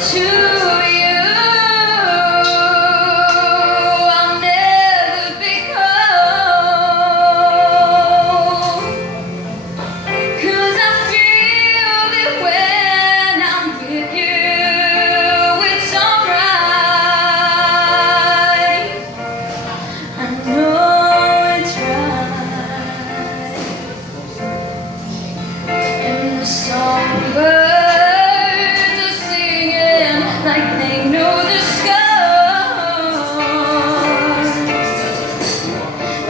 to you. I'll never be cold, 'cause I feel that when I'm with you, it's alright. I know it's right. And the songbirds are singing like they know the sky.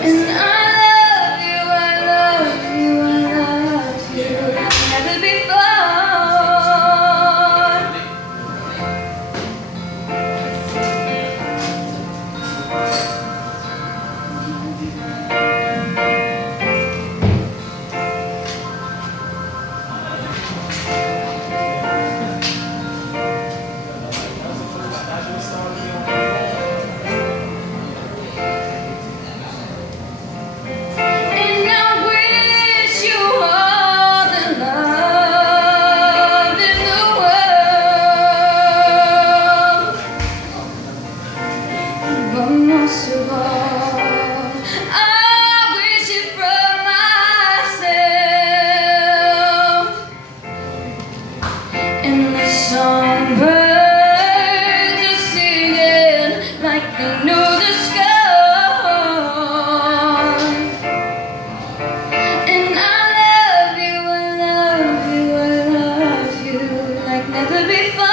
And I love you, I love you, I love you. Never before. But most of all, I wish it from myself. And the songbirds are singing like they know the sky. And I love you, I love you, I love you like never before.